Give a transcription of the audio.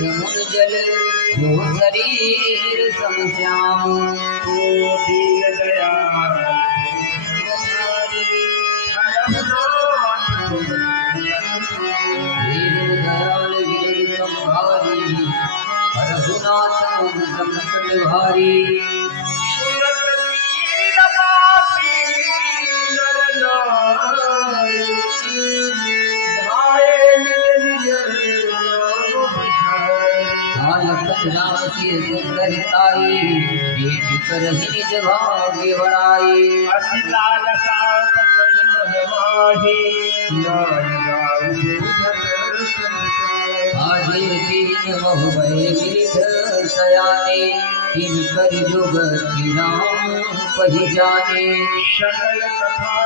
यमुन जल जो शरीर समश्याम दीन दया दीन दयाल गिर संभारी रघुनाथ संकट भारी सुंदरताई बेटी कर निज भाग्य बढ़ाई आजे दीन बहु भय गिरधर सयाने तिन कर जुग राम पहिचाने सकल कथा